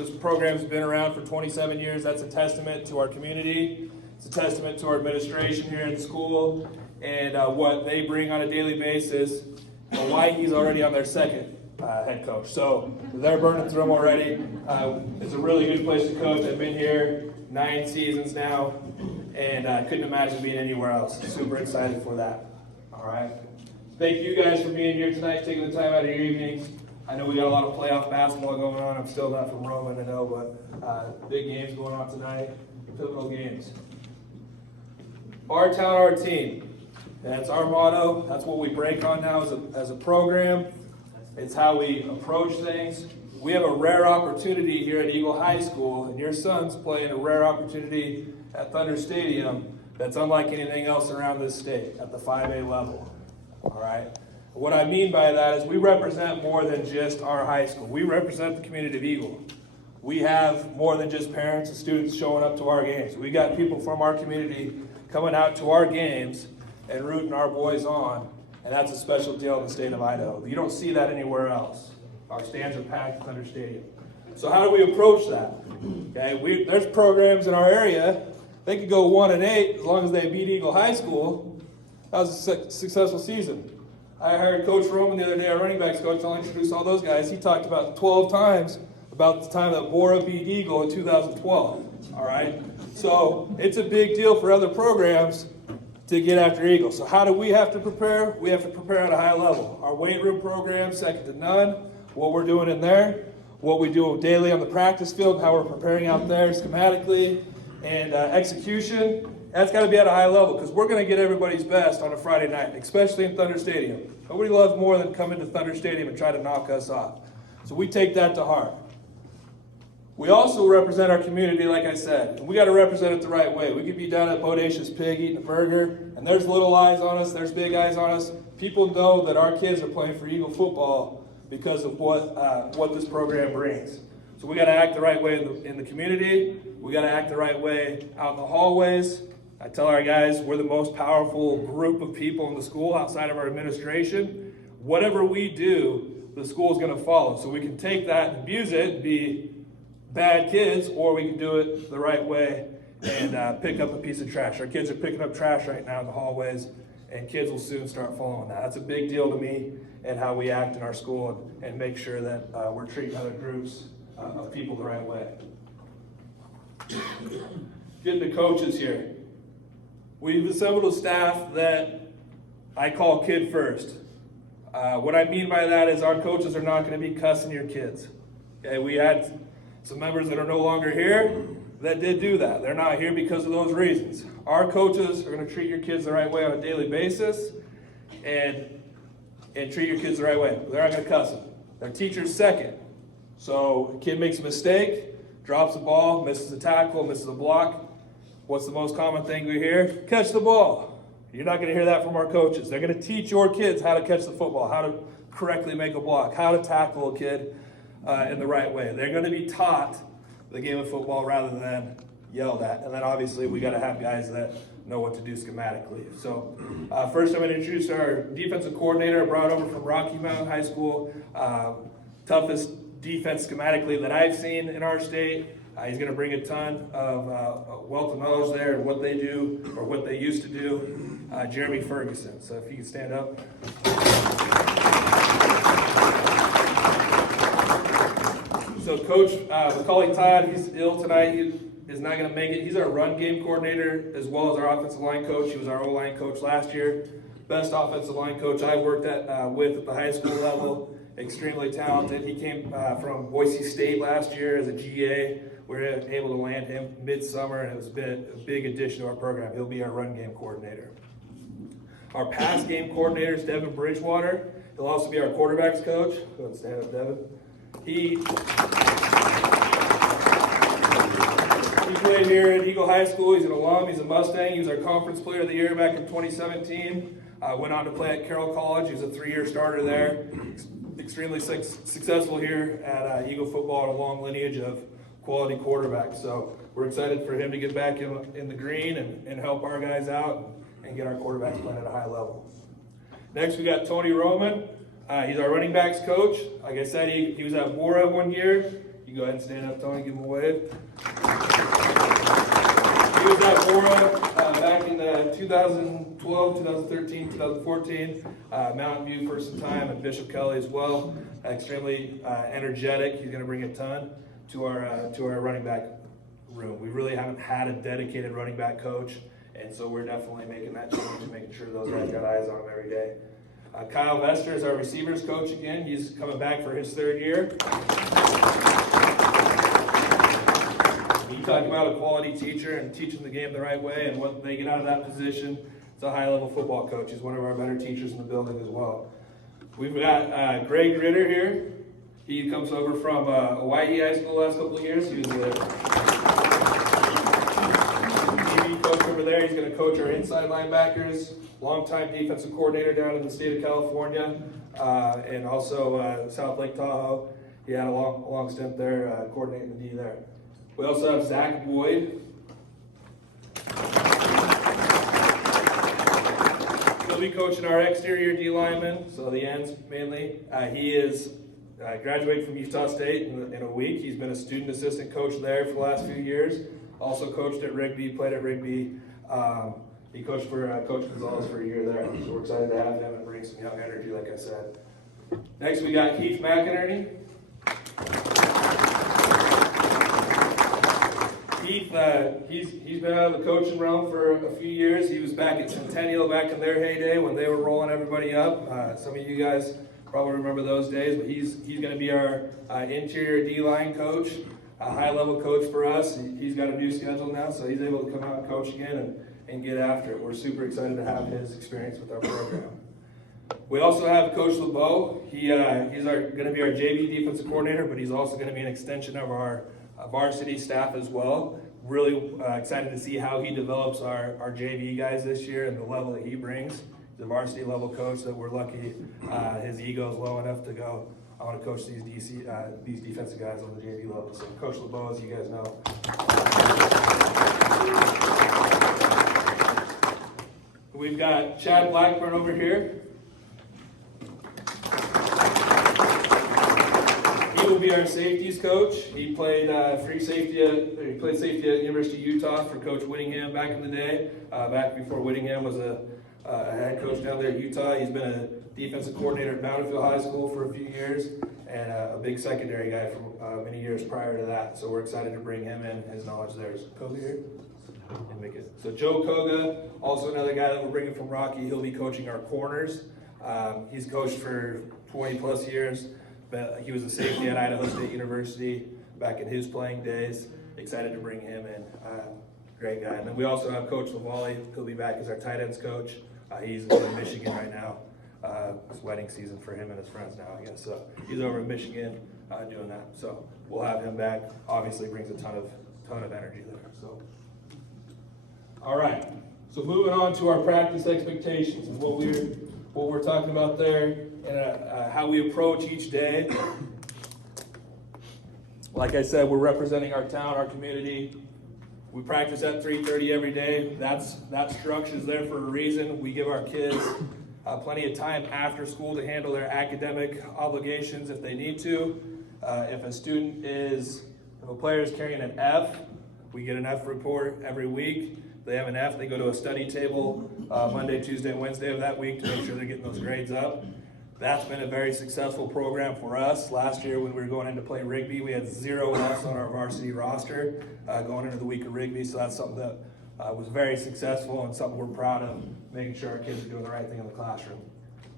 This program's been around for 27 years. That's a testament to our community. It's a testament to our administration here at the school and what they bring on a daily basis, and why he's already on their second head coach. So they're burning through him already. It's a really good place to coach. I've been here 9 seasons now, and I couldn't imagine being anywhere else. Super excited for that. All right. Thank you guys for being here tonight, taking the time out of your evenings. I know we got a lot of playoff basketball going on. I'm still not from Roman, I know, but big games going on tonight, pivotal games. Our town, our team. That's our motto. That's what we break on now as a program. It's how we approach things. We have a rare opportunity here at Eagle High School, and your son's playing a rare opportunity at Thunder Stadium that's unlike anything else around this state at the 5A level. All right? What I mean by that is we represent more than just our high school. We represent the community of Eagle. We have more than just parents and students showing up to our games. We got people from our community coming out to our games and rooting our boys on, and that's a special deal in the state of Idaho. You don't see that anywhere else. Our stands are packed at Thunder Stadium. So how do we approach that? Okay, there's programs in our area. They could go 1-8 as long as they beat Eagle High School. That was a successful season. I hired Coach Roman the other day, our running backs coach. I'll introduce all those guys. He talked about 12 times about the time that Bora beat Eagle in 2012. All right? So it's a big deal for other programs to get after Eagle. So how do we have to prepare? We have to prepare at a high level. Our weight room program, second to none. What we're doing in there, what we do daily on the practice field, how we're preparing out there schematically, and execution. That's got to be at a high level because we're going to get everybody's best on a Friday night, especially in Thunder Stadium. Nobody loves more than coming to Thunder Stadium and try to knock us off. So we take that to heart. We also represent our community, like I said, and we got to represent it the right way. We could be down at Bodacious Pig eating a burger, and there's little eyes on us, there's big eyes on us. People know that our kids are playing for Eagle football because of what this program brings. So we got to act the right way in the community. We got to act the right way out in the hallways. I tell our guys we're the most powerful group of people in the school outside of our administration. Whatever we do, the school is going to follow. So we can take that and abuse it and be bad kids, or we can do it the right way and pick up a piece of trash. Our kids are picking up trash right now in the hallways, and kids will soon start following that. That's a big deal to me and how we act in our school and make sure that we're treating other groups of people the right way. Getting the coaches here. We've assembled a staff that I call kid first. What I mean by that is our coaches are not going to be cussing your kids. Okay, we had some members that are no longer here that did do that. They're not here because of those reasons. Our coaches are going to treat your kids the right way on a daily basis and treat your kids the right way. They're not going to cuss them. Their teacher's second. So a kid makes a mistake, drops the ball, misses a tackle, misses a block. What's the most common thing we hear? Catch the ball. You're not going to hear that from our coaches. They're going to teach your kids how to catch the football, how to correctly make a block, how to tackle a kid in the right way. They're going to be taught the game of football rather than yelled at. And then obviously we got to have guys that know what to do schematically. So first I'm going to introduce our defensive coordinator, brought over from Rocky Mountain High School. Toughest defense schematically that I've seen in our state. He's going to bring a ton of wealth of knowledge there and what they do or what they used to do. Jeremy Ferguson. So if you can stand up. So Coach Macaulay Todd, he's ill tonight. He is not going to make it. He's our run game coordinator as well as our offensive line coach. He was our O-line coach last year. Best offensive line coach I worked with at the high school level. Extremely talented. He came from Boise State last year as a GA. We were able to land him midsummer, and it was a big addition to our program. He'll be our run game coordinator. Our pass game coordinator is Devin Bridgewater. He'll also be our quarterbacks coach. Go ahead and stand up, Devin. He played here at Eagle High School. He's an alum. He's a Mustang. He was our conference player of the year back in 2017. Went on to play at Carroll College. He was a 3-year starter there. Extremely successful here at Eagle football and a long lineage of quality quarterbacks. So we're excited for him to get back in the green and help our guys out and get our quarterbacks playing at a high level. Next we got Tony Roman. He's our running backs coach. Like I said, he was at Bora one year. You go ahead and stand up, Tony, give him a wave. He was at Bora back in 2012, 2013, 2014. Mountain View for some time, and Bishop Kelly as well. Extremely energetic. He's going to bring a ton to our running back room. We really haven't had a dedicated running back coach, and so we're definitely making that change and making sure those guys got eyes on him every day. Kyle Vester is our receivers coach again. He's coming back for his third year. You talk about a quality teacher and teaching the game the right way and what they get out of that position. It's a high-level football coach. He's one of our better teachers in the building as well. We've got Greg Ritter here. He comes over from Hawaii High School the last couple of years. He was the TV coach over there. He's going to coach our inside linebackers. Longtime defensive coordinator down in the state of California, and also South Lake Tahoe. He had a long stint there, coordinating the D there. We also have Zach Boyd. He'll be coaching our exterior D linemen, so the ends mainly. He is graduated from Utah State in a week. He's been a student assistant coach there for the last few years. Also coached at Rigby, played at Rigby. He coached for Coach Gonzalez for a year there, so we're excited to have him and bring some young energy, like I said. Next, we got Keith McInerney. Keith, he's been out of the coaching realm for a few years. He was back at Centennial back in their heyday when they were rolling everybody up. Some of you guys probably remember those days, but he's going to be our interior D-line coach, a high-level coach for us. He's got a new schedule now, so he's able to come out and coach again and get after it. We're super excited to have his experience with our program. We also have Coach LeBeau. He's going to be our JV defensive coordinator, but he's also going to be an extension of our varsity staff as well. Really excited to see how he develops our JV guys this year and the level that he brings. He's a varsity level coach that we're lucky his ego is low enough to go, I want to coach these defensive guys on the JV level. So Coach LeBeau, as you guys know. We've got Chad Blackburn over here. He will be our safeties coach. He played safety at University of Utah for Coach Whittingham back in the day. Back before Whittingham was a head coach down there at Utah. He's been a defensive coordinator at Bountiful High School for a few years, and a big secondary guy from many years prior to that. So we're excited to bring him in. His knowledge there is Koga here. So Joe Koga, also another guy that we're bringing from Rocky. He'll be coaching our corners. He's coached for 20 plus years. He was a safety at Idaho State University back in his playing days. Excited to bring him in. Great guy. And then we also have Coach Lavalley. He'll be back as our tight ends coach. He's in Michigan right now. It's wedding season for him and his friends now, I guess. So he's over in Michigan doing that. So we'll have him back. Obviously brings a ton of energy there. So, all right. So moving on to our practice expectations and what we're talking about there, and how we approach each day. Like I said, we're representing our town, our community. We practice at 3:30 every day. That structure's there for a reason. We give our kids plenty of time after school to handle their academic obligations if they need to. If a player is carrying an F, we get an F report every week. If they have an F, they go to a study table Monday, Tuesday, and Wednesday of that week to make sure they're getting those grades up. That's been a very successful program for us. Last year when we were going in to play Rigby, we had 0 Fs on our varsity roster going into the week of Rigby, so that's something that was very successful and something we're proud of, making sure our kids are doing the right thing in the classroom.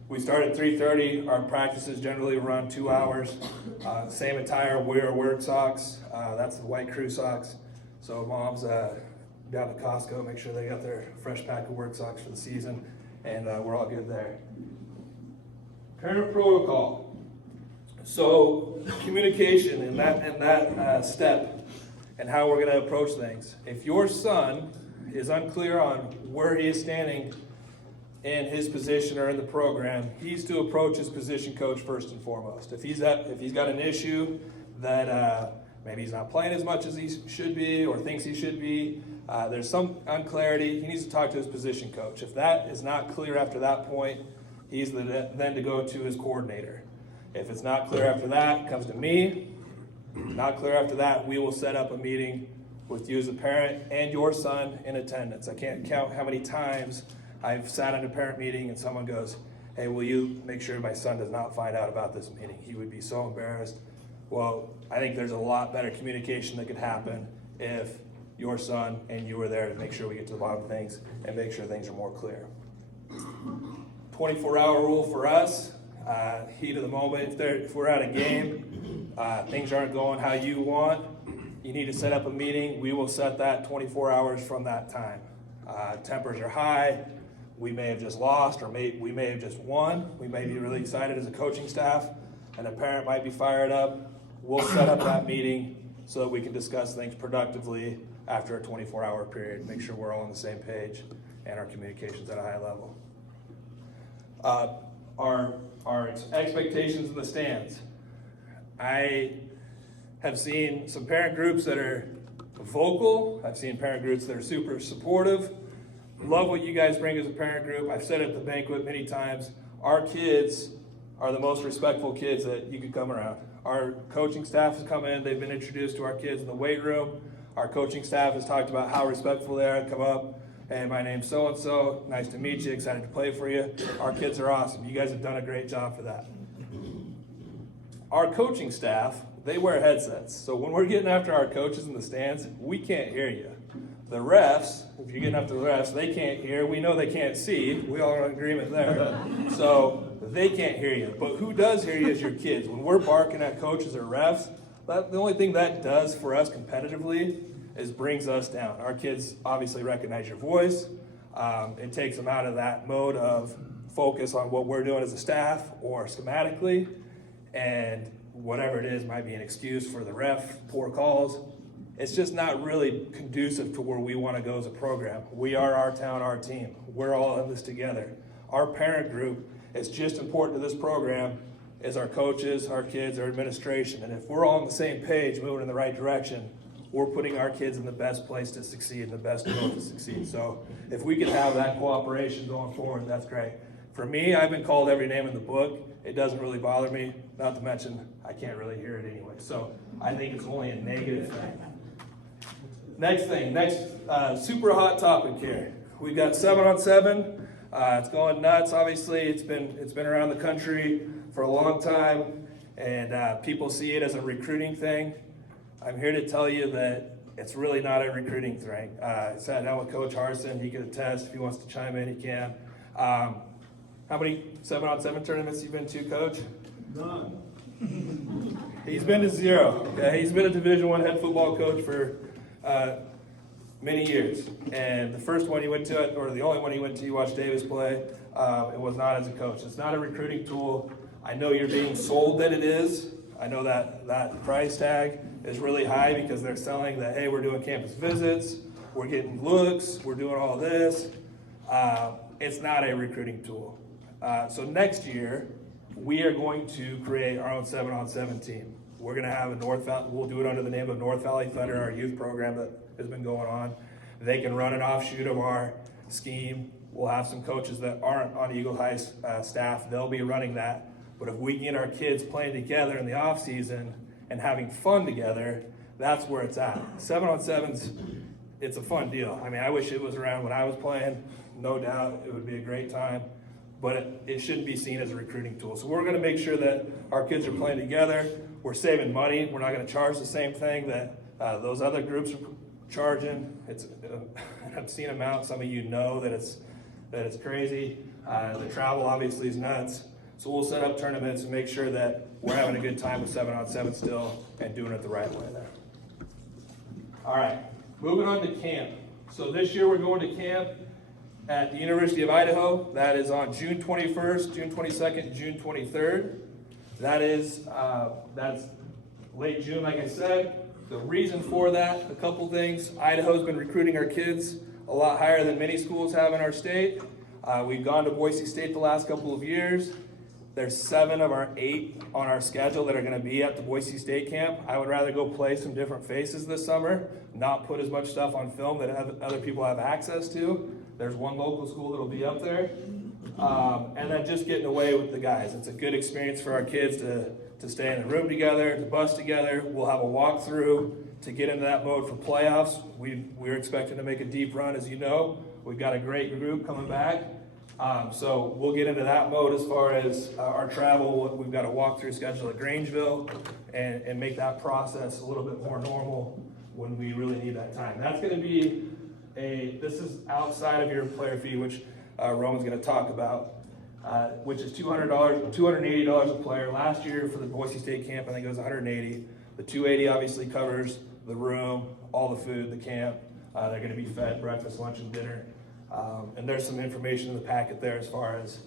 We start at 3:30. Our practices generally run 2 hours. Same attire, wear work socks. That's the white crew socks. So moms down to Costco, make sure they got their fresh pack of work socks for the season, and we're all good there. Parent protocol. So communication and that step and how we're going to approach things. If your son is unclear on where he is standing in his position or in the program, he's to approach his position coach first and foremost. If he's got an issue that maybe he's not playing as much as he should be or thinks he should be, there's some unclarity, he needs to talk to his position coach. If that is not clear after that point, he's then to go to his coordinator. If it's not clear after that, it comes to me. Not clear after that, we will set up a meeting with you as a parent and your son in attendance. I can't count how many times I've sat in a parent meeting and someone goes, hey, will you make sure my son does not find out about this meeting? He would be so embarrassed. Well, I think there's a lot better communication that could happen if your son and you were there to make sure we get to the bottom of things and make sure things are more clear. 24-hour rule for us, heat of the moment. If we're at a game, things aren't going how you want, you need to set up a meeting. We will set that 24 hours from that time. Tempers are high. We may have just lost, or we may have just won. We may be really excited as a coaching staff, and a parent might be fired up. We'll set up that meeting so that we can discuss things productively after a 24-hour period, make sure we're all on the same page and our communication's at a high level. Our expectations in the stands. I have seen some parent groups that are vocal. I've seen parent groups that are super supportive. Love what you guys bring as a parent group. I've said it at the banquet many times. Our kids are the most respectful kids that you could come around. Our coaching staff has come in. They've been introduced to our kids in the weight room. Our coaching staff has talked about how respectful they are. Come up, hey, my name's so-and-so. Nice to meet you. Excited to play for you. Our kids are awesome. You guys have done a great job for that. Our coaching staff, they wear headsets. So when we're getting after our coaches in the stands, we can't hear you. The refs, if you're getting after the refs, they can't hear. We know they can't see. We all are in agreement there. So they can't hear you. But who does hear you is your kids. When we're barking at coaches or refs, the only thing that does for us competitively is brings us down. Our kids obviously recognize your voice. It takes them out of that mode of focus on what we're doing as a staff or schematically, and whatever it is might be an excuse for the ref, poor calls. It's just not really conducive to where we want to go as a program. We are our town, our team. We're all in this together. Our parent group is just important to this program as our coaches, our kids, our administration. And if we're all on the same page, moving in the right direction, we're putting our kids in the best place to succeed, the best mode to succeed. So if we can have that cooperation going forward, that's great. For me, I've been called every name in the book. It doesn't really bother me, not to mention I can't really hear it anyway. So I think it's only a negative thing. Next super hot topic here. We've got 7-on-7. It's going nuts. Obviously, it's been around the country for a long time, and people see it as a recruiting thing. I'm here to tell you that it's really not a recruiting thing. I sat down with Coach Harson. He can attest. If he wants to chime in, he can. How many 7-on-7 tournaments you've been to, Coach? None. He's been to 0. Okay? He's been a Division I head football coach for many years. And the first one he went to, or the only one he went to, you watched Davis play, it was not as a coach. It's not a recruiting tool. I know you're being sold that it is. I know that price tag is really high because they're selling that, hey, we're doing campus visits, we're getting looks, we're doing all this. It's not a recruiting tool. So next year, we are going to create our own 7-on-7 team. We're going to have we'll do it under the name of North Valley Thunder, our youth program that has been going on. They can run an offshoot of our scheme. We'll have some coaches that aren't on Eagle High staff. They'll be running that. But if we can get our kids playing together in the off season and having fun together, that's where it's at. 7-on-7's, it's a fun deal. I mean, I wish it was around when I was playing. No doubt it would be a great time. But it shouldn't be seen as a recruiting tool. So we're going to make sure that our kids are playing together. We're saving money. We're not going to charge the same thing that those other groups are charging. It's an obscene amount. Some of you know that it's crazy. The travel obviously is nuts. So we'll set up tournaments and make sure that we're having a good time with 7-on-7 still and doing it the right way there. All right, moving on to camp. So this year we're going to camp at the University of Idaho. That is on June 21st, June 22nd, June 23rd. That's late June, like I said. The reason for that, a couple things. Idaho's been recruiting our kids a lot higher than many schools have in our state. We've gone to Boise State the last couple of years. There's 7 of our 8 on our schedule that are going to be at the Boise State camp. I would rather go play some different faces this summer, not put as much stuff on film that other people have access to. There's one local school that'll be up there. And then just getting away with the guys. It's a good experience for our kids to to stay in the room together, to bus together. We'll have a walkthrough to get into that mode for playoffs. We're expecting to make a deep run, as you know. We've got a great group coming back. So we'll get into that mode as far as our travel. We've got a walkthrough schedule at Grangeville and make that process a little bit more normal when we really need that time. That's going to be this is outside of your player fee, which Roman's going to talk about, which is $200, $280 a player. Last year for the Boise State camp, I think it was $180. The $280 obviously covers the room, all the food, the camp. They're going to be fed breakfast, lunch, and dinner. And there's some information in the packet there as far as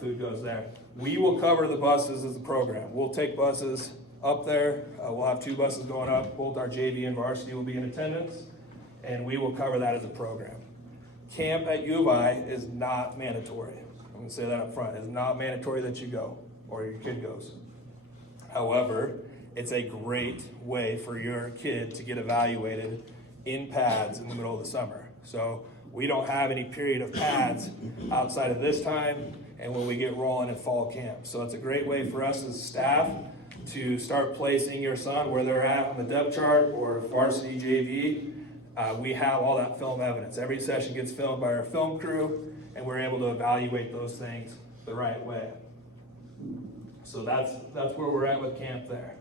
food goes there. We will cover the buses as a program. We'll take buses up there. We'll have 2 buses going up. Both our JV and varsity will be in attendance, and we will cover that as a program. Camp at U of I is not mandatory. I'm going to say that up front. It's not mandatory that you go or your kid goes. However, it's a great way for your kid to get evaluated in pads in the middle of the summer. So we don't have any period of pads outside of this time and when we get rolling in fall camp. So it's a great way for us as staff to start placing your son where they're at on the depth chart or varsity JV. We have all that film evidence. Every session gets filmed by our film crew, and we're able to evaluate those things the right way. So that's where we're at with camp there.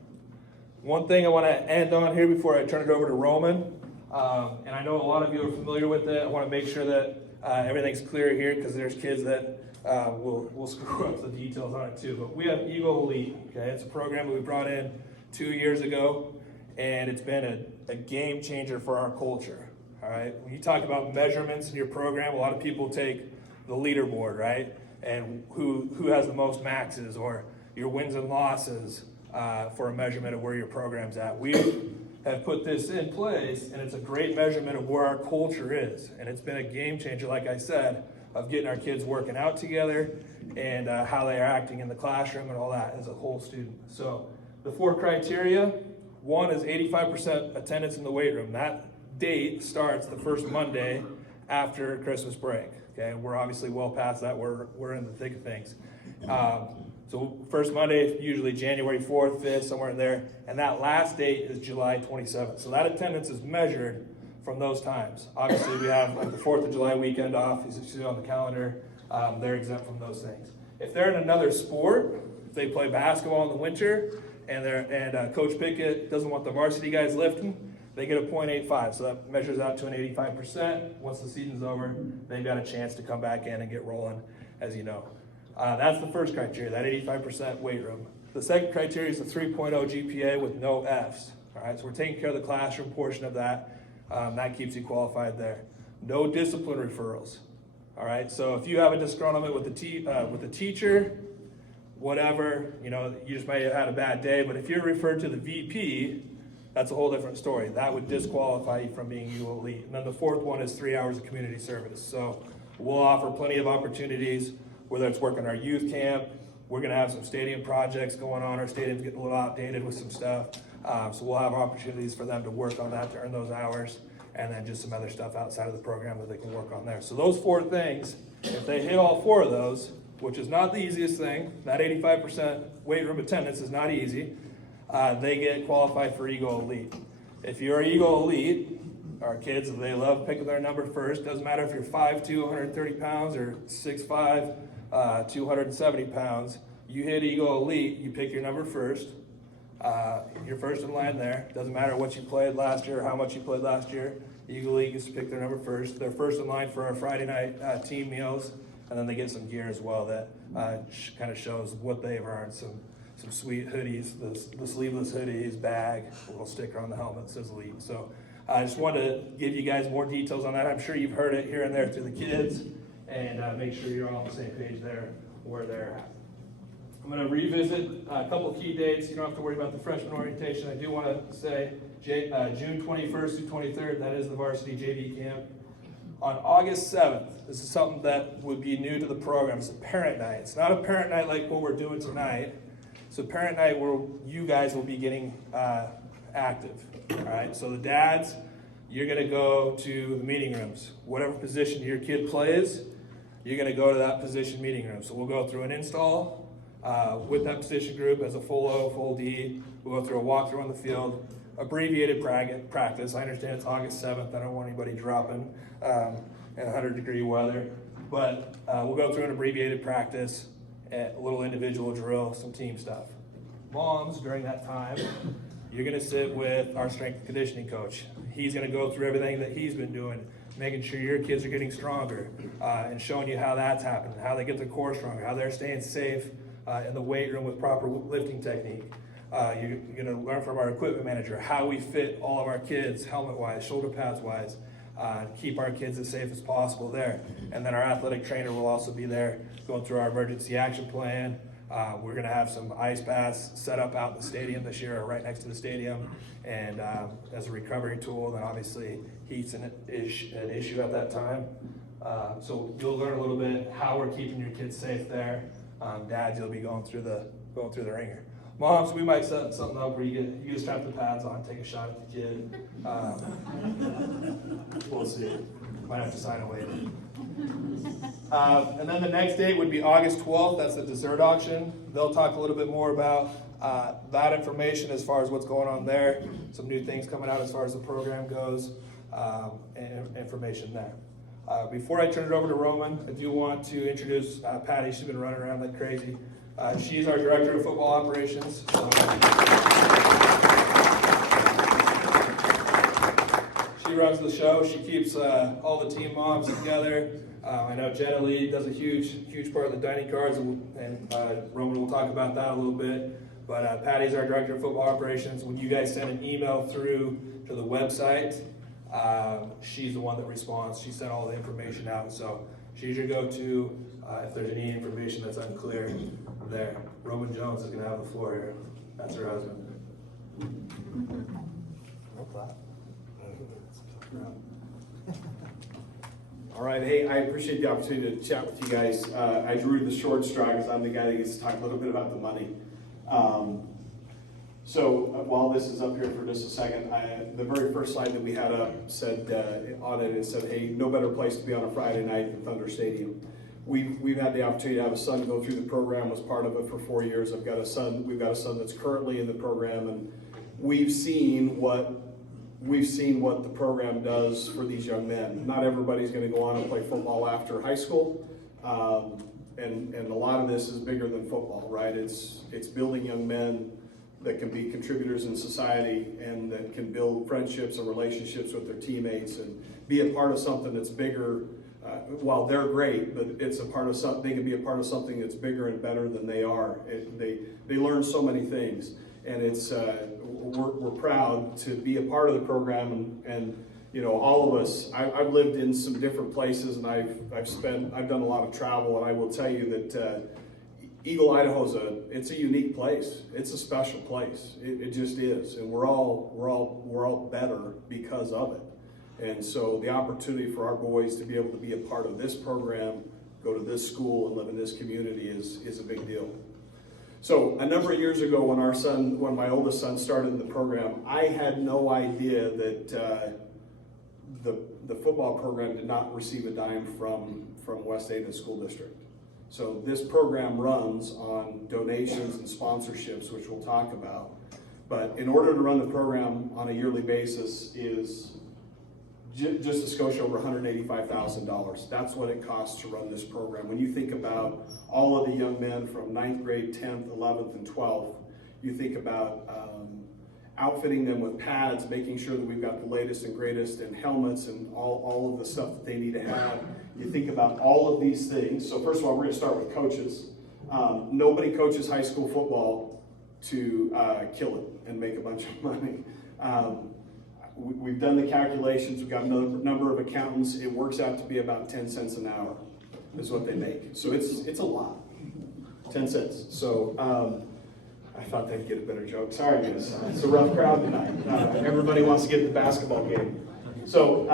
One thing I want to end on here before I turn it over to Roman, and I know a lot of you are familiar with it. I want to make sure that everything's clear here because there's kids that will screw up the details on it too. But we have Eagle Elite. Okay, it's a program that we brought in 2 years ago, and it's been a game changer for our culture. All right, when you talk about measurements in your program, a lot of people take the leaderboard, right, and who has the most maxes or your wins and losses for a measurement of where your program's at. We have put this in place, and it's a great measurement of where our culture is, and it's been a game changer, like I said, of getting our kids working out together and how they are acting in the classroom and all that as a whole student. So the 4 criteria, 1 is 85% attendance in the weight room. That date starts the first Monday after Christmas break. Okay, we're obviously well past that. We're in the thick of things. So first Monday, usually January 4th, 5th, somewhere in there, and that last date is July 27th. So that attendance is measured from those times. Obviously, we have like the 4th of July weekend off, as you see on the calendar. They're exempt from those things. If they're in another sport, if they play basketball in the winter, and Coach Pickett doesn't want the varsity guys lifting, they get a .85, so that measures out to an 85%. Once the season's over, they've got a chance to come back in and get rolling, as you know. That's the first criteria, that 85% weight room. The second criteria is the 3.0 GPA with no Fs. All right, so we're taking care of the classroom portion of that. That keeps you qualified there. No discipline referrals. All right, so if you have a disgruntlement with the teacher, whatever, you know, you just might have had a bad day, but if you're referred to the VP, that's a whole different story. That would disqualify you from being U Elite. And then the 4th one is 3 hours of community service. So we'll offer plenty of opportunities, whether it's working our youth camp. We're going to have some stadium projects going on. Our stadium's getting a little outdated with some stuff. So we'll have opportunities for them to work on that to earn those hours, and then just some other stuff outside of the program that they can work on there. So those 4 things, if they hit all 4 of those, which is not the easiest thing, that 85% weight room attendance is not easy, they get qualified for Eagle Elite. If you're Eagle Elite, our kids, they love picking their number first. Doesn't matter if you're 5'2", 130 pounds, or 6'5", 270 pounds. You hit Eagle Elite, you pick your number first. You're first in line there. Doesn't matter what you played last year or how much you played last year. Eagle Elite gets to pick their number first. They're first in line for our Friday night team meals, and then they get some gear as well that kind of shows what they've earned. Some sweet hoodies, the sleeveless hoodies, bag, a little sticker on the helmet that says Elite. So I just wanted to give you guys more details on that. I'm sure you've heard it here and there through the kids, and make sure you're all on the same page there where they're at. I'm going to revisit a couple of key dates. You don't have to worry about the freshman orientation. I do want to say June 21st through 23rd, that is the varsity JV camp. On August 7th, this is something that would be new to the program. It's a parent night. It's not a parent night like what we're doing tonight. It's a parent night where you guys will be getting active. All right, so the dads, you're going to go to the meeting rooms. Whatever position your kid plays, you're going to go to that position meeting room. So we'll go through an install, With that position group as a full O, full D, we'll go through a walkthrough on the field, abbreviated practice. I understand it's August 7th. I don't want anybody dropping in 100-degree weather. But we'll go through an abbreviated practice, a little individual drill, some team stuff. Moms, during that time, you're going to sit with our strength and conditioning coach. He's going to go through everything that he's been doing, making sure your kids are getting stronger, and showing you how that's happening, how they get their core stronger, how they're staying safe in the weight room with proper lifting technique. You're going to learn from our equipment manager how we fit all of our kids, helmet-wise, shoulder pads-wise, and keep our kids as safe as possible there. And then our athletic trainer will also be there going through our emergency action plan. We're going to have some ice baths set up out in the stadium this year, or right next to the stadium, and as a recovery tool. Then obviously heat's an issue at that time. So you'll learn a little bit how we're keeping your kids safe there. Dads, you'll be going through the ringer. Moms, we might set something up where you just strap the pads on, take a shot at the kid. We'll see. Might have to sign a waiver. And then the next date would be August 12th. That's the dessert auction. They'll talk a little bit more about that information as far as what's going on there. Some new things coming out as far as the program goes, and information there. Before I turn it over to Roman, I do want to introduce Patty. She's been running around like crazy. She's our director of football operations. She runs the show. She keeps all the team moms together. I know Jenna Lee does a huge part of the dining cards, and Roman will talk about that a little bit. But Patty's our director of football operations. When you guys send an email through to the website, she's the one that responds. She sent all the information out, so she's your go-to if there's any information that's unclear there. Roman Jones is going to have the floor here. That's her husband. No clap. All right, hey, I appreciate the opportunity to chat with you guys. I drew the short straw because I'm the guy that gets to talk a little bit about the money. While this is up here for just a second, the very first slide that we had up said on it said, "Hey, no better place to be on a Friday night than Thunder Stadium." We've had the opportunity to have a son go through the program, was part of it for 4 years. We've got a son that's currently in the program, and we've seen what the program does for these young men. Not everybody's going to go on and play football after high school, and a lot of this is bigger than football, right? It's building young men that can be contributors in society and that can build friendships and relationships with their teammates and be a part of something that's bigger. While they're great, but it's a part of something. They can be a part of something that's bigger and better than they are. They learn so many things, and we're proud to be a part of the program. And you know, all of us. I've lived in some different places, and I've done a lot of travel, and I will tell you that Eagle, Idaho's it's a unique place. It's a special place. It just is, and we're all better because of it. And so the opportunity for our boys to be able to be a part of this program, go to this school, and live in this community is a big deal. So a number of years ago, when my oldest son started the program, I had no idea that the football program did not receive a dime from West Ada School District. So this program runs on donations and sponsorships, which we'll talk about. But in order to run the program on a yearly basis is just a skosh over $185,000. That's what it costs to run this program. When you think about all of the young men from 9th grade, 10th, 11th, and 12th, you think about outfitting them with pads, making sure that we've got the latest and greatest, and helmets and all of the stuff that they need to have. You think about all of these things. So first of all, we're going to start with coaches. Nobody coaches high school football to kill it and make a bunch of money. We've done the calculations. We've got a number of accountants. It works out to be about 10 cents an hour is what they make. So it's a lot, 10 cents. So I thought they'd get a better joke. Sorry, guys. It's a rough crowd tonight. Everybody wants to get to the basketball game. So,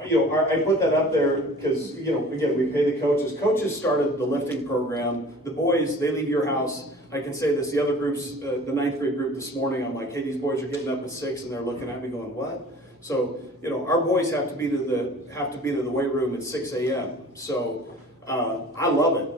I put that up there because, again, we pay the coaches. Coaches started the lifting program. The boys, they leave your house. I can say this, the other groups, the 9th grade group this morning, I'm like, hey, these boys are getting up at 6, and they're looking at me going, what? So, our boys have to be to the weight room at 6 a.m. So, I love it.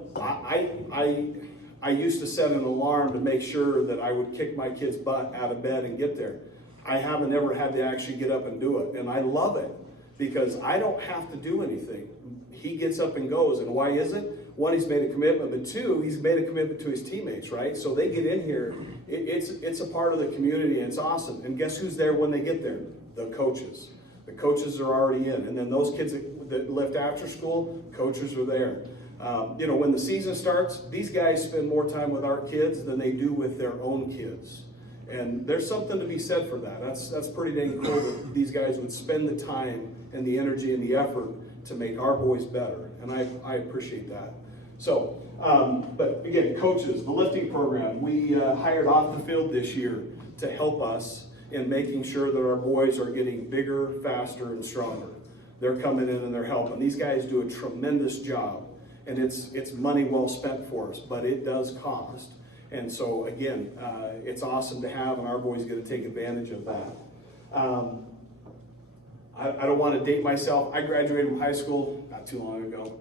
I used to set an alarm to make sure that I would kick my kid's butt out of bed and get there. I haven't ever had to actually get up and do it, and I love it because I don't have to do anything. He gets up and goes, and why is it? One, he's made a commitment, but two, he's made a commitment to his teammates, right? So they get in here, it's a part of the community, and it's awesome. And guess who's there when they get there? The coaches. The coaches are already in, and then those kids that left after school, coaches are there. You know, when the season starts, these guys spend more time with our kids than they do with their own kids. And there's something to be said for that. That's pretty dang cool that these guys would spend the time and the energy and the effort to make our boys better. And I appreciate that. So, but again, coaches, the lifting program, we hired off the field this year to help us in making sure that our boys are getting bigger, faster, and stronger. They're coming in and they're helping. These guys do a tremendous job. And it's money well spent for us, but it does cost. And so again, it's awesome to have, and our boys get to take advantage of that. I don't want to date myself. I graduated from high school not too long ago.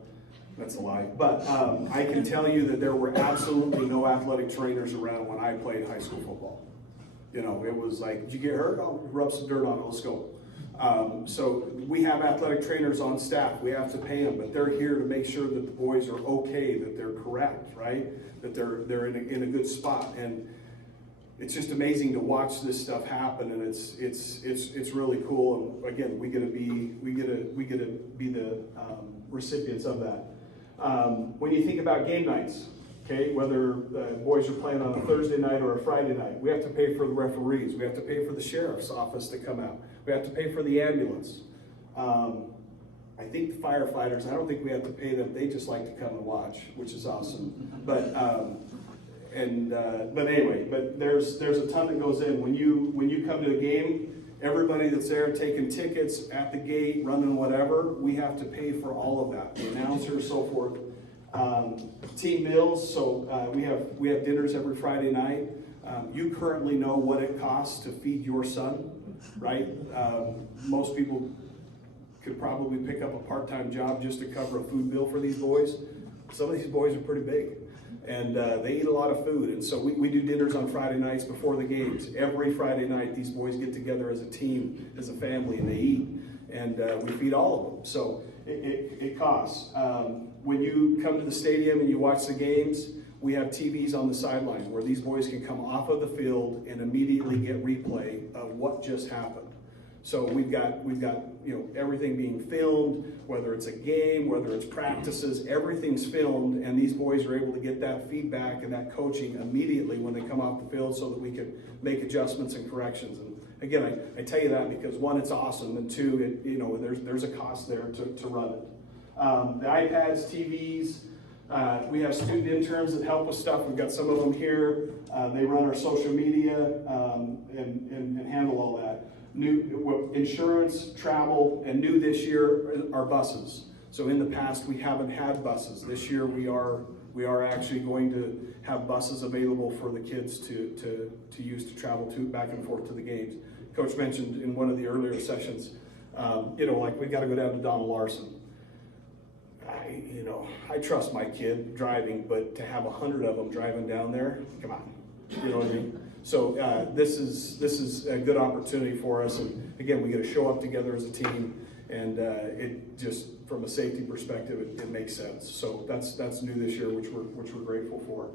That's a lie. But I can tell you that there were absolutely no athletic trainers around when I played high school football. You know, it was like, did you get hurt? I'll rub some dirt on it, let's go. So we have athletic trainers on staff. We have to pay them, but they're here to make sure that the boys are okay, that they're correct, right? That they're in a good spot. And it's just amazing to watch this stuff happen, and it's really cool. And again, we get to be the recipients of that. When you think about game nights, okay, whether the boys are playing on a Thursday night or a Friday night, we have to pay for the referees. We have to pay for the sheriff's office to come out. We have to pay for the ambulance. I think the firefighters, I don't think we have to pay them. They just like to come and watch, which is awesome. But anyway, but there's a ton that goes in. When you come to a game, everybody that's there taking tickets at the gate, running whatever, we have to pay for all of that. The announcers, so forth. Team meals, so we have dinners every Friday night. You currently know what it costs to feed your son, right? Most people could probably pick up a part-time job just to cover a food bill for these boys. Some of these boys are pretty big, and they eat a lot of food. And so we do dinners on Friday nights before the games. Every Friday night, these boys get together as a team, as a family, and they eat. And we feed all of them. So it costs. When you come to the stadium and you watch the games, we have TVs on the sideline where these boys can come off of the field and immediately get replay of what just happened. So we've got everything being filmed, whether it's a game, whether it's practices, everything's filmed, and these boys are able to get that feedback and that coaching immediately when they come off the field so that we can make adjustments and corrections. And again, I tell you that because one, it's awesome, and two, there's a cost there to run it. The iPads, TVs, we have student interns that help with stuff. We've got some of them here. They run our social media and handle all that. New insurance, travel, and new this year are buses. So in the past we haven't had buses. This year we are actually going to have buses available for the kids to use to travel back and forth to the games. Coach mentioned in one of the earlier sessions, like we got to go down to Donald Larson. I trust my kid driving, but to have 100 of them driving down there, come on, you know what I mean? So this is a good opportunity for us, and again, we get to show up together as a team, and it just from a safety perspective, it makes sense. So that's new this year, which we're grateful for.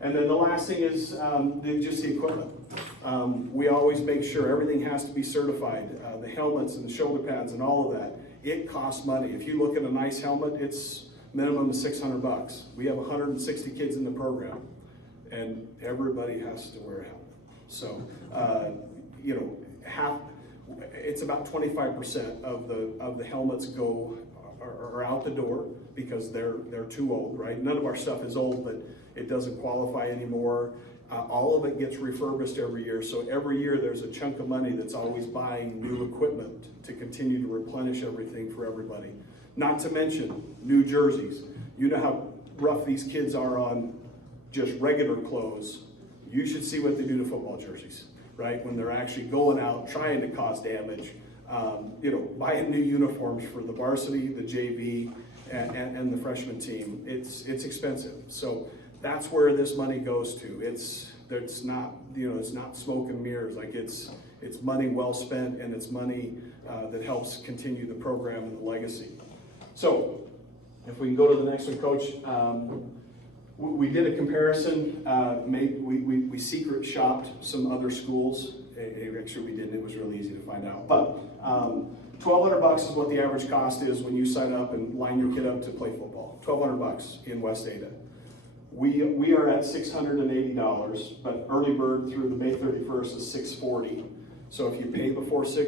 And then the last thing is just the equipment. We always make sure everything has to be certified. The helmets and the shoulder pads and all of that. It costs money. If you look at a nice helmet, it's minimum of $600. We have 160 kids in the program, and everybody has to wear a helmet. So, it's about 25% of the helmets are out the door because they're too old, right? None of our stuff is old, but it doesn't qualify anymore. All of it gets refurbished every year. So every year there's a chunk of money that's always buying new equipment to continue to replenish everything for everybody. Not to mention new jerseys. You know how rough these kids are on just regular clothes. You should see what they do to football jerseys, right? When they're actually going out, trying to cause damage, buying new uniforms for the varsity, the JV, and the freshman team. It's expensive. So that's where this money goes to. It's not, it's not smoke and mirrors. Like it's money well spent, and it's money that helps continue the program and the legacy. So if we can go to the next one, Coach. We did a comparison. We secret shopped some other schools. Actually, we didn't. It was really easy to find out. But $1,200 is what the average cost is when you sign up and line your kid up to play football. $1,200 in West Ada. We are at $680, but early bird through the May 31st is $640. So if you pay before May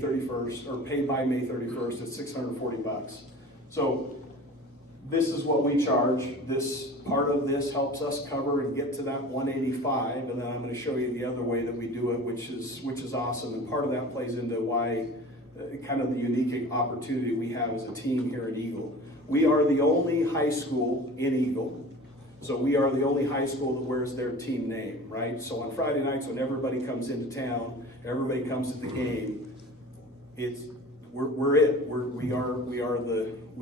31st, or pay by May 31st, it's $640. So this is what we charge. This part of this helps us cover and get to that 185, and then I'm going to show you the other way that we do it, which is awesome. And part of that plays into why kind of the unique opportunity we have as a team here at Eagle. We are the only high school in Eagle. So we are the only high school that wears their team name, right? So on Friday nights when everybody comes into town, everybody comes to the game, we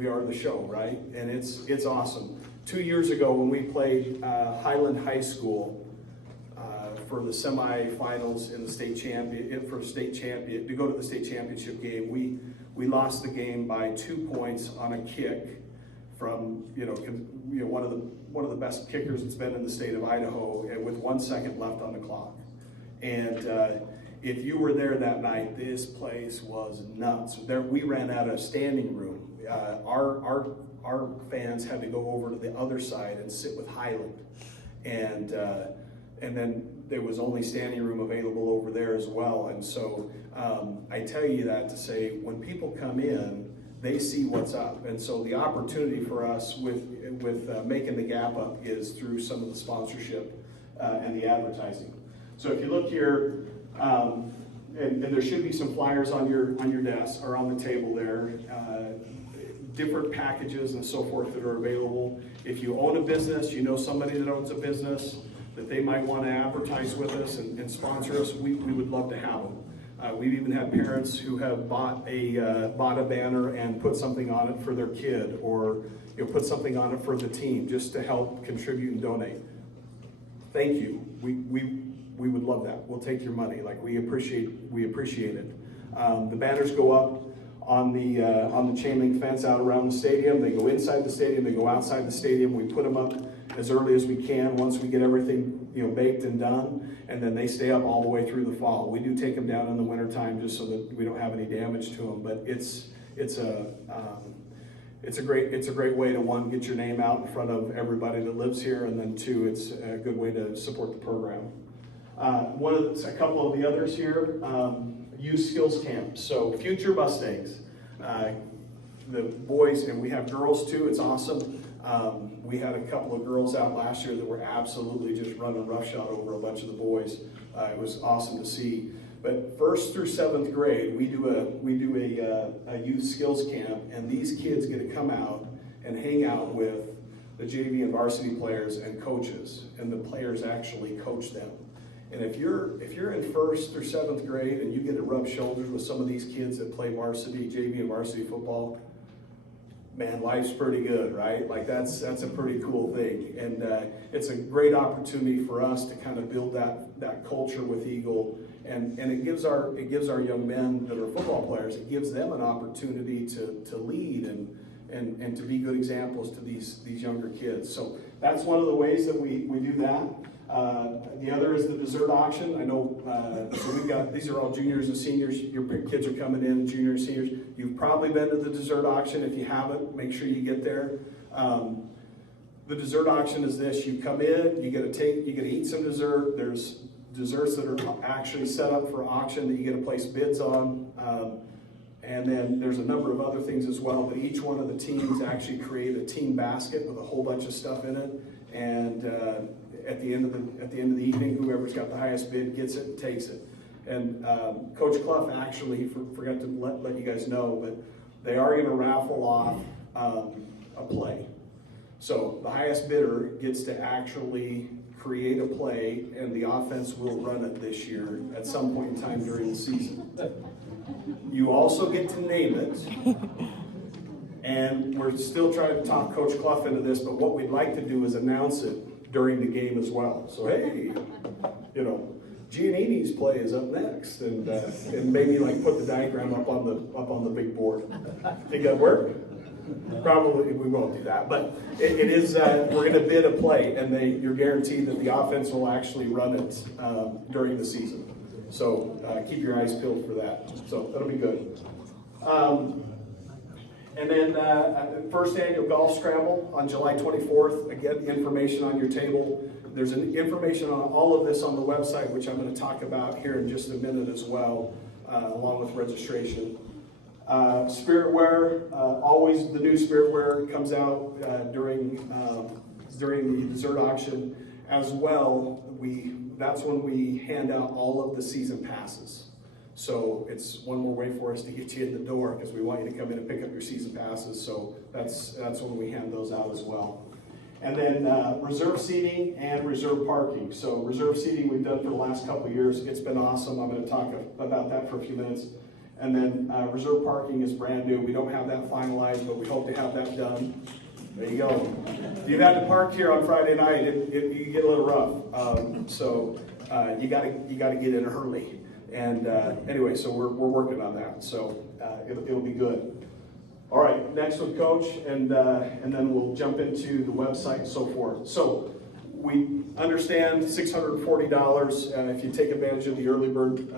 are the show, right? And it's awesome. 2 years ago when we played Highland High School for the semifinals in the state champion, to go to the state championship game, we lost the game by 2 points on a kick from one of the best kickers that's been in the state of Idaho, and with 1 second left on the clock. And if you were there that night, this place was nuts. We ran out of standing room. Our fans had to go over to the other side and sit with Highland, and then there was only standing room available over there as well. And so I tell you that to say, when people come in, they see what's up. And so the opportunity for us with making the gap up is through some of the sponsorship and the advertising. So if you look here, and there should be some flyers on your desk or on the table there, different packages and so forth that are available. If you own a business, you know somebody that owns a business that they might want to advertise with us and sponsor us, we would love to have them. We've even had parents who have bought a banner and put something on it for their kid, or put something on it for the team just to help contribute and donate. Thank you. We would love that. We'll take your money. Like, we appreciate it. The banners go up on the chain link fence out around the stadium. They go inside the stadium. They go outside the stadium. We put them up as early as we can once we get everything baked and done, and then they stay up all the way through the fall. We do take them down in the wintertime just so that we don't have any damage to them. But it's a great way to, one, get your name out in front of everybody that lives here, and then two, it's a good way to support the program. A couple of the others here, youth skills camp. So future Mustangs, the boys, and we have girls too. It's awesome. We had a couple of girls out last year that were absolutely just running roughshod over a bunch of the boys. It was awesome to see. But 1st through 7th grade, we do a youth skills camp, and these kids get to come out and hang out with the JV and varsity players and coaches, and the players actually coach them. And if you're in 1st through 7th grade and you get to rub shoulders with some of these kids that play varsity, JV and varsity football, man, life's pretty good, right? Like that's a pretty cool thing. And it's a great opportunity for us to kind of build that culture with Eagle. And it gives our young men that are football players, it gives them an opportunity to lead and to be good examples to these younger kids. So that's one of the ways that we do that. The other is the dessert auction. I know, so these are all juniors and seniors. Your kids are coming in, juniors and seniors. You've probably been to the dessert auction. If you haven't, make sure you get there. The dessert auction is this: you come in, you get to eat some dessert. There's desserts that are actually set up for auction that you get to place bids on. And then there's a number of other things as well, but each one of the teams actually create a team basket with a whole bunch of stuff in it. And at the end of the evening, whoever's got the highest bid gets it and takes it. And Coach Cluphf actually forgot to let you guys know, but they are going to raffle off a play. So the highest bidder gets to actually create a play, and the offense will run it this year at some point in time during the season. You also get to name it, And we're still trying to talk Coach Cluphf into this, but what we'd like to do is announce it during the game as well. So hey, you know, Giannini's play is up next, and maybe like put the diagram up on the big board. Think that'd work? Probably we won't do that, but it is. We're going to bid a play, and you're guaranteed that the offense will actually run it during the season. So keep your eyes peeled for that. So that'll be good. And then first annual golf scramble on July 24th. Again, information on your table. There's information on all of this on the website, which I'm going to talk about here in just a minute as well, along with registration. Spirit wear, always the new spirit wear comes out during the dessert auction as well. That's when we hand out all of the season passes. So it's one more way for us to get you in the door, because we want you to come in and pick up your season passes. So that's when we hand those out as well. And then reserve seating and reserve parking. So reserve seating we've done for the last couple of years. It's been awesome. I'm going to talk about that for a few minutes. And then reserve parking is brand new. We don't have that finalized, but we hope to have that done. There you go. If you've had to park here on Friday night, you get a little rough. So you got to get in early. And anyway, so we're working on that. So it'll be good. All right, next with Coach, and then we'll jump into the website and so forth. So we understand $640 if you take advantage of the early bird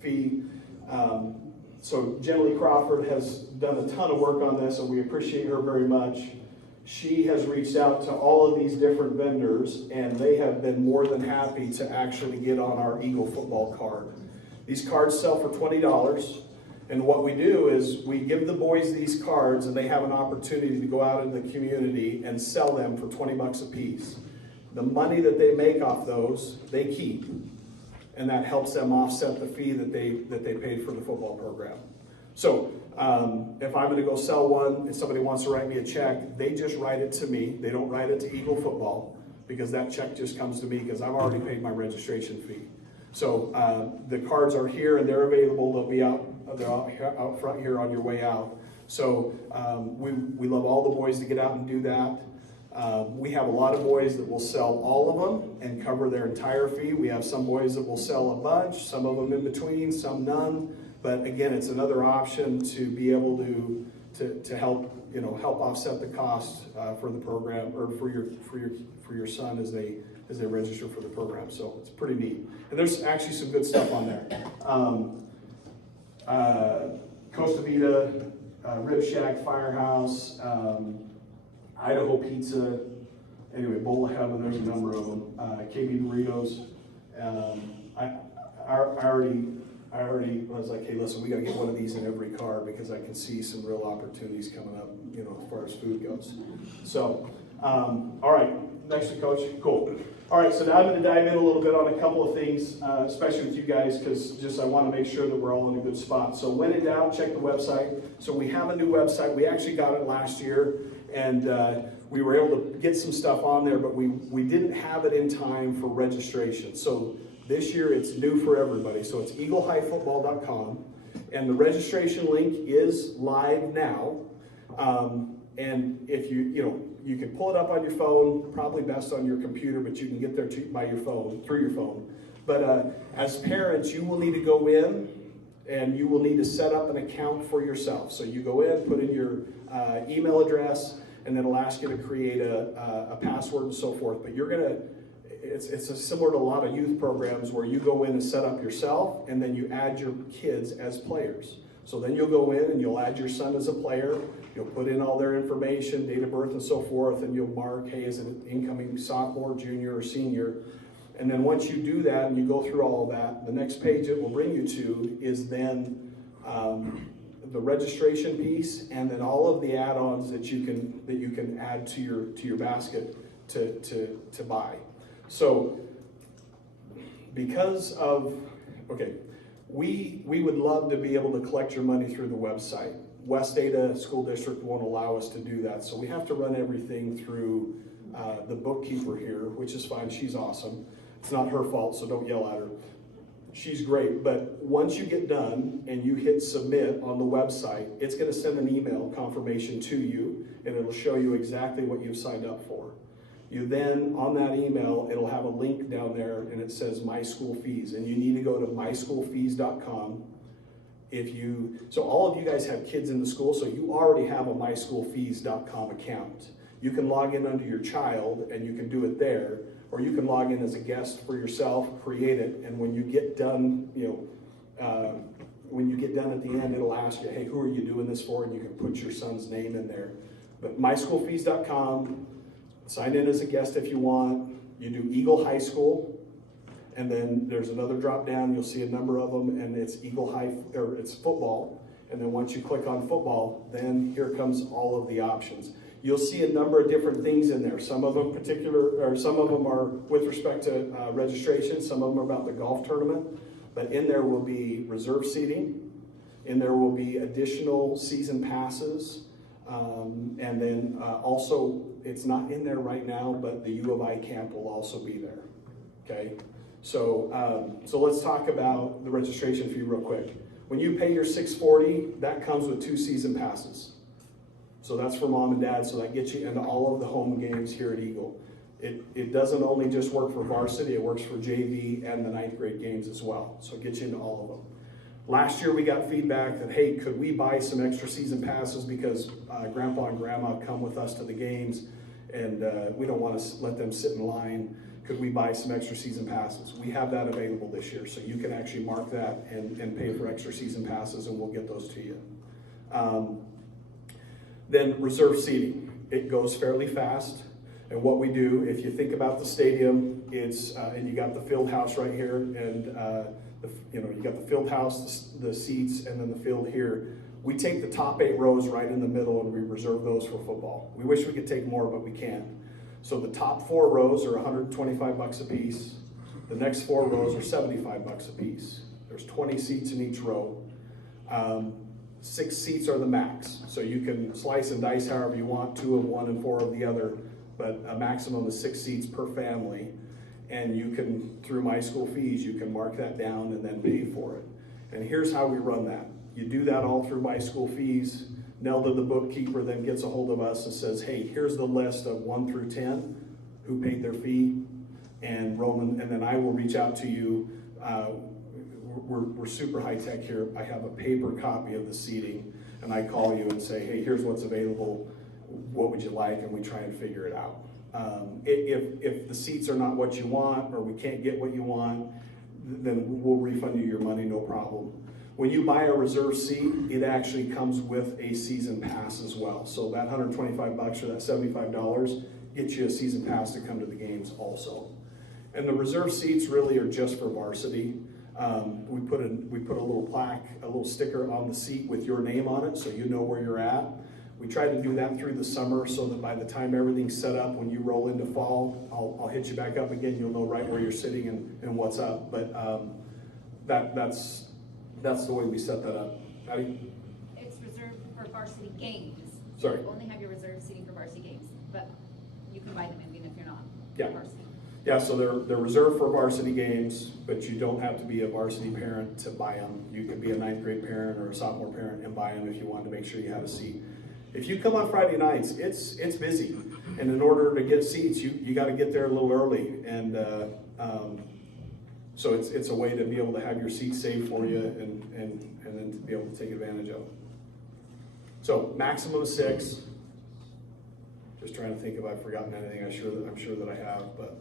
fee. So Jenny Crawford has done a ton of work on this, and we appreciate her very much. She has reached out to all of these different vendors, and they have been more than happy to actually get on our Eagle football card. These cards sell for $20. And what we do is we give the boys these cards, and they have an opportunity to go out in the community and sell them for $20 a piece. The money that they make off those, they keep. And that helps them offset the fee that they paid for the football program. So if I'm going to go sell one, if somebody wants to write me a check, they just write it to me. They don't write it to Eagle Football, because that check just comes to me because I've already paid my registration fee. So the cards are here and they're available. They're out front here on your way out. So we love all the boys to get out and do that. We have a lot of boys that will sell all of them and cover their entire fee. We have some boys that will sell a bunch, some of them in between, some none. But again, it's another option to be able to help offset the cost for the program, or for your son as they register for the program. So it's pretty neat. And there's actually some good stuff on there. Costa Vida, Rib Shack, Firehouse, Idaho Pizza, anyway, Bowl of Heaven, there's a number of them. KB Burritos. I already was like, hey, listen, we got to get one of these in every car, because I can see some real opportunities coming up, as far as food goes. So, all right, next to Coach, cool. All right, so now I'm going to dive in a little bit on a couple of things, especially with you guys, because I want to make sure that we're all in a good spot. So when in doubt, check the website. So we have a new website. We actually got it last year, and we were able to get some stuff on there, but we didn't have it in time for registration. So this year it's new for everybody. So it's eaglehighfootball.com, and the registration link is live now. And if you can pull it up on your phone, probably best on your computer, but you can get there through your phone. But as parents, you will need to go in and you will need to set up an account for yourself. So you go in, put in your email address, and then it'll ask you to create a password and so forth. But it's similar to a lot of youth programs where you go in and set up yourself, and then you add your kids as players. So then you'll go in and you'll add your son as a player. You'll put in all their information, date of birth and so forth, and you'll mark, hey, is it an incoming sophomore, junior, or senior? And then once you do that and you go through all of that, the next page it will bring you to is then the registration piece, and then all of the add-ons that you can add to your basket to buy. So because of, we would love to be able to collect your money through the website. West Ada School District won't allow us to do that, so we have to run everything through the bookkeeper here, which is fine. She's awesome. It's not her fault, so don't yell at her. she's great, but once you get done and you hit submit on the website, it's gonna send an email confirmation to you, and it'll show you exactly what you've signed up for. You then, on that email, it'll have a link down there and it says My School Fees, and you need to go to myschoolfees.com. So all of you guys have kids in the school, so you already have a myschoolfees.com account. You can log in under your child and you can do it there, or you can log in as a guest for yourself, create it, and when you get done, when you get done at the end, it'll ask you, hey, who are you doing this for? And you can put your son's name in there. But myschoolfees.com, sign in as a guest if you want. You do Eagle High School, and then there's another drop down. You'll see a number of them, and it's it's football. And then once you click on football, then here comes all of the options. You'll see a number of different things in there. Some of them some of them are with respect to registration. Some of them are about the golf tournament. But in there will be reserve seating. In there will be additional season passes. And then also, it's not in there right now, but the U of I camp will also be there. Okay? So let's talk about the registration fee real quick. When you pay your $640, that comes with 2 season passes. So that's for mom and dad, so that gets you into all of the home games here at Eagle. It doesn't only just work for varsity, it works for JV and the 9th grade games as well. So it gets you into all of them. Last year we got feedback that, hey, could we buy some extra season passes because grandpa and grandma come with us to the games and we don't want to let them sit in line. Could we buy some extra season passes? We have that available this year, so you can actually mark that and pay for extra season passes, and we'll get those to you. Then reserve seating. It goes fairly fast, and what we do, if you think about the stadium, it's and you got the field house right here, and you got the field house, the seats, and then the field here. We take the top 8 rows right in the middle, and we reserve those for football. We wish we could take more, but we can't. So the top 4 rows are $125 a piece. The next 4 rows are $75 a piece. There's 20 seats in each row. 6 seats are the max. So you can slice and dice however you want, 2 of one and 4 of the other, but a maximum of 6 seats per family. And you can, through My School Fees, you can mark that down and then pay for it. And here's how we run that. You do that all through My School Fees. Nelda, the bookkeeper, then gets a hold of us and says, hey, here's the list of 1 through 10 who paid their fee, and Roman, and then I will reach out to you. We're super high tech here. I have a paper copy of the seating, and I call you and say, hey, here's what's available. What would you like? And we try and figure it out. If the seats are not what you want, or we can't get what you want, then we'll refund you your money, no problem. When you buy a reserve seat, it actually comes with a season pass as well. So that $125 or that $75 gets you a season pass to come to the games also. And the reserve seats really are just for varsity. We put a little plaque, a little sticker on the seat with your name on it, so you know where you're at. We try to do that through the summer so that by the time everything's set up, when you roll into fall, I'll hit you back up again. You'll know right where you're sitting and what's up. But that's the way we set that up. Patty? It's reserved for varsity games. Sorry. You only have your reserved seating for varsity games, but you can buy them even if you're not varsity. Yeah, so they're reserved for varsity games, but you don't have to be a varsity parent to buy them. You could be a 9th grade parent or a sophomore parent and buy them if you wanted to make sure you had a seat. If you come on Friday nights, it's busy. And in order to get seats, you got to get there a little early. And so it's a way to be able to have your seats saved for you and then to be able to take advantage of. So maximum 6. Just trying to think if I've forgotten anything. I'm sure that I have, but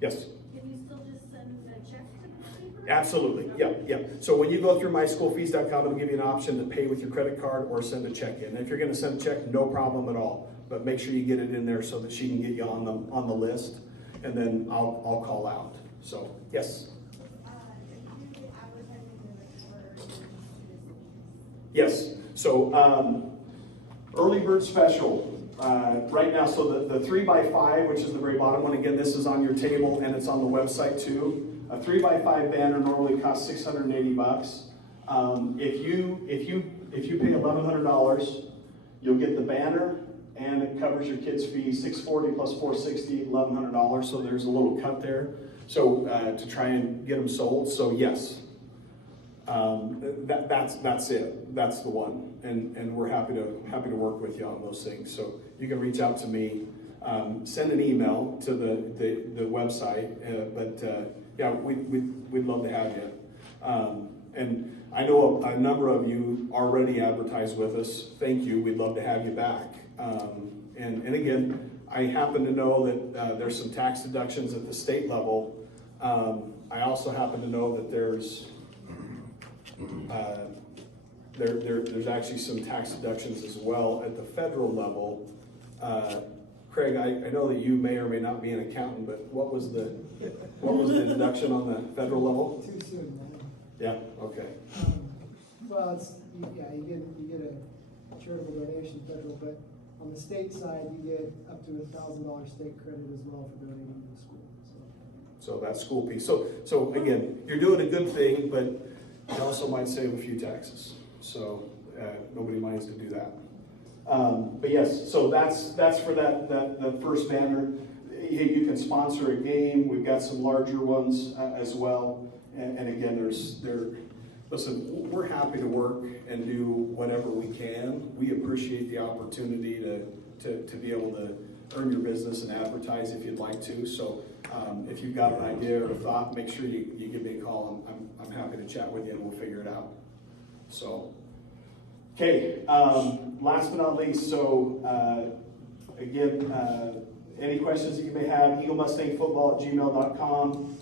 yes. Can you still just send a check to the paper? Absolutely. Yep. So when you go through myschoolfees.com, it'll give you an option to pay with your credit card or send a check in. And if you're going to send a check, no problem at all. But make sure you get it in there so that she can get you on the list, and then I'll call out. So yes. Yes. So early bird special. Right now, so the 3x5, which is the very bottom one, again, this is on your table and it's on the website too. A 3x5 banner normally costs $680. If you pay $1,100, you'll get the banner and it covers your kid's fee. $640 plus $460, $1,100. So there's a little cut there. So to try and get them sold. So yes, that's it. That's the one. And we're happy to work with you on those things. So you can reach out to me, send an email to the website. Yeah, we'd love to have you. And I know a number of you already advertise with us. Thank you. We'd love to have you back. And again, I happen to know that there's some tax deductions at the state level. I also happen to know that there's actually some tax deductions as well at the federal level. Craig, I know that you may or may not be an accountant, but what was the deduction on the federal level? Too soon, man. Yeah. Okay. Well, you get a charitable donation federal, but on the state side, you get up to $1,000 state credit as well for donating to the school. So that's school piece. So again, you're doing a good thing, but you also might save a few taxes. So nobody minds to do that. But yes, so that's for that first banner. You can sponsor a game. We've got some larger ones as well. And again, listen, we're happy to work and do whatever we can. We appreciate the opportunity to be able to earn your business and advertise if you'd like to. So if you've got an idea or a thought, make sure you give me a call. I'm happy to chat with you and we'll figure it out. So, okay, last but not least, so again, any questions that you may have, eaglemustangfootball@gmail.com.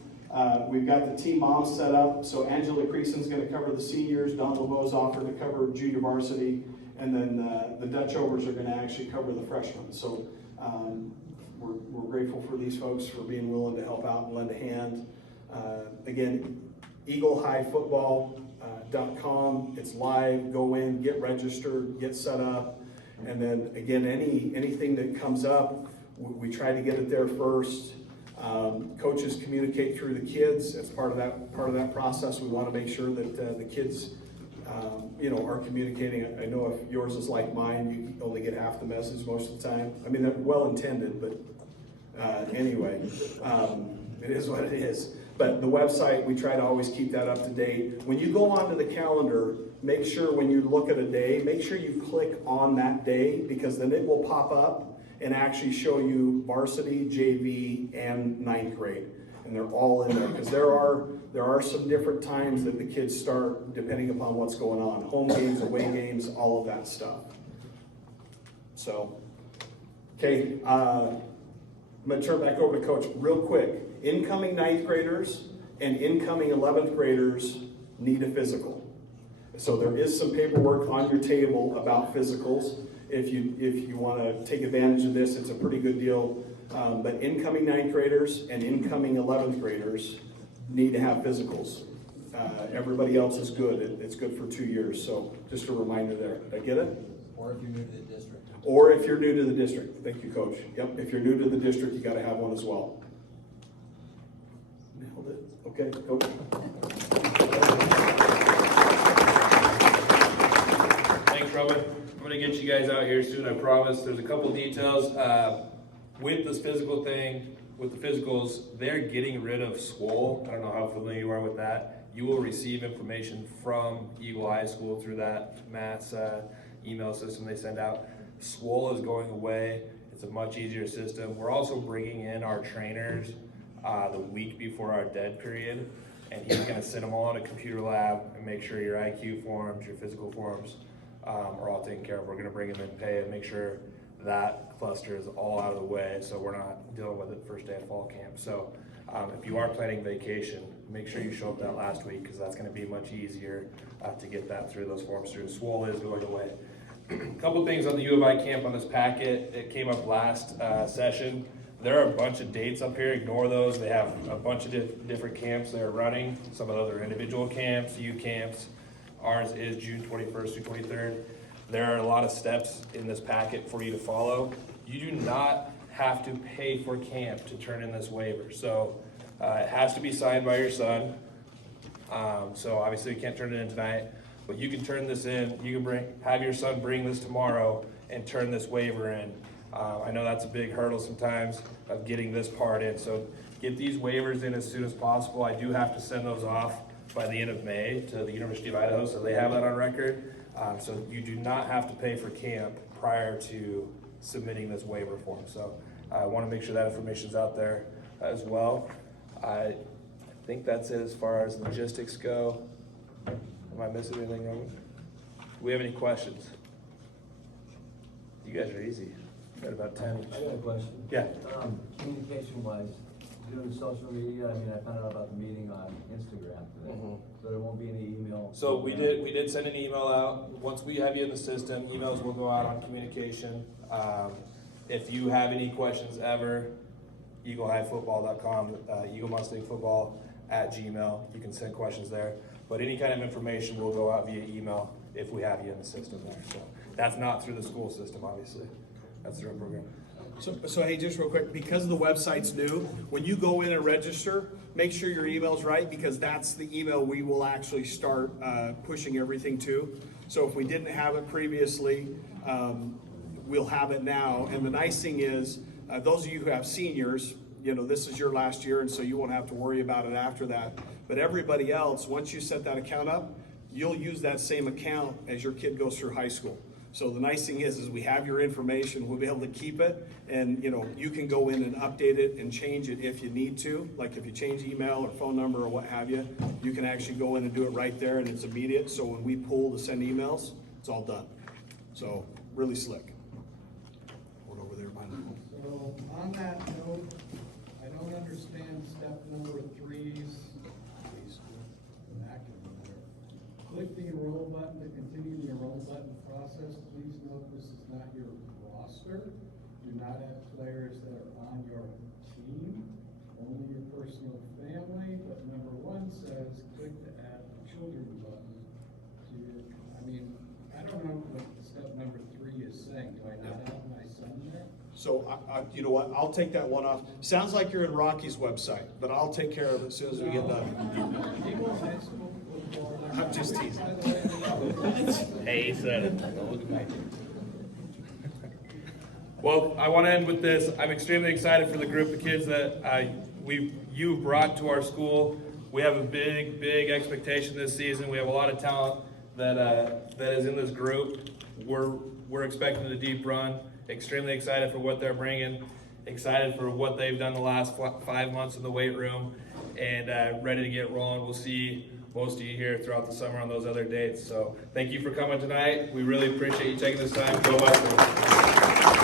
We've got the team moms set up. So Angela Creason's going to cover the seniors. Don LeBeau's offered to cover junior varsity. And then the Dutch Overs are going to actually cover the freshmen. So we're grateful for these folks for being willing to help out and lend a hand. Again, eaglehighfootball.com. It's live. Go in, get registered, get set up. And then again, anything that comes up, we try to get it there first. Coaches communicate through the kids. It's part of that process. We want to make sure that the kids, are communicating. I know if yours is like mine, you only get half the message most of the time. I mean, they're well intended, but anyway, it is what it is. But the website, we try to always keep that up to date. When you go onto the calendar, make sure when you look at a day, make sure you click on that day, because then it will pop up and actually show you varsity, JV, and 9th grade. And they're all in there, because there are some different times that the kids start depending upon what's going on. Home games, away games, all of that stuff. So, okay, I'm gonna turn back over to Coach real quick. Incoming 9th graders and incoming 11th graders need a physical. So there is some paperwork on your table about physicals. If you want to take advantage of this, it's a pretty good deal. But incoming 9th graders and incoming 11th graders need to have physicals. Everybody else is good. It's good for 2 years. So just a reminder there. Did I get it? Or if you're new to the district. Or if you're new to the district. Thank you, Coach. Yep, if you're new to the district, you got to have one as well. Nailed it. Okay, Coach. Thanks, Robin. I'm going to get you guys out here soon, I promise. There's a couple details. With this physical thing, with the physicals, they're getting rid of SWOL. I don't know how familiar you are with that. You will receive information from Eagle High School through that mass email system they send out. SWOL is going away. It's a much easier system. We're also bringing in our trainers the week before our dead period, and he's going to sit them all in a computer lab and make sure your IQ forms, your physical forms are all taken care of. We're going to bring them in, pay, and make sure that cluster is all out of the way, so we're not dealing with it first day of fall camp. So if you are planning vacation, make sure you show up that last week, because that's going to be much easier to get that through, those forms through. SWOL is going away. A couple things on the U of I camp on this packet. It came up last session. There are a bunch of dates up here. Ignore those. They have a bunch of different camps they're running. Some of those are individual camps, U camps. Ours is June 21st through 23rd. There are a lot of steps in this packet for you to follow. You do not have to pay for camp to turn in this waiver. So it has to be signed by your son. So obviously you can't turn it in tonight, but you can turn this in. You can have your son bring this tomorrow and turn this waiver in. I know that's a big hurdle sometimes of getting this part in. So get these waivers in as soon as possible. I do have to send those off by the end of May to the University of Idaho, so they have that on record. So you do not have to pay for camp prior to submitting this waiver form. So I want to make sure that information's out there as well. I think that's it as far as logistics go. Am I missing anything, Roman? Do we have any questions? You guys are easy. Got about 10. I got a question. Yeah. Communication wise, doing social media, I mean, I found out about the meeting on Instagram today. So there won't be any email. So we did send an email out. Once we have you in the system, emails will go out on communication. If you have any questions ever, eaglehighfootball.com, eaglemustangfootball@gmail. You can send questions there. But any kind of information will go out via email if we have you in the system there. So that's not through the school system, obviously. That's through our program. So hey, just real quick, because the website's new, when you go in and register, make sure your email's right, because that's the email we will actually start pushing everything to. So if we didn't have it previously, we'll have it now. And the nice thing is, those of you who have seniors, you know, this is your last year, and so you won't have to worry about it after that. But everybody else, once you set that account up, you'll use that same account as your kid goes through high school. So the nice thing is we have your information, we'll be able to keep it, and you know, you can go in and update it and change it if you need to. Like if you change email or phone number or what have you, you can actually go in and do it right there, and it's immediate. So when we pull to send emails, it's all done. So really slick. Hold over there by now. So on that note, I don't understand step number 3's acronym there. Click the enroll button to continue the enroll button process. Please note this is not your roster. Do not have players that are on your team, only your personal family. But number 1 says click to add children button to your, I mean, I don't know what step number 3 is saying. Do I not have my son there? So, you know what, I'll take that one off. Sounds like you're in Rocky's website, but I'll take care of it as soon as we get done. I'm just teasing. Hey, he said it. Don't look at me. Well, I want to end with this. I'm extremely excited for the group of kids that you've brought to our school. We have a big expectation this season. We have a lot of talent that is in this group. We're expecting a deep run. Extremely excited for what they're bringing. Excited for what they've done the last 5 months in the weight room, and ready to get rolling. We'll see most of you here throughout the summer on those other dates. So thank you for coming tonight. We really appreciate you taking this time. Go Buckeyes.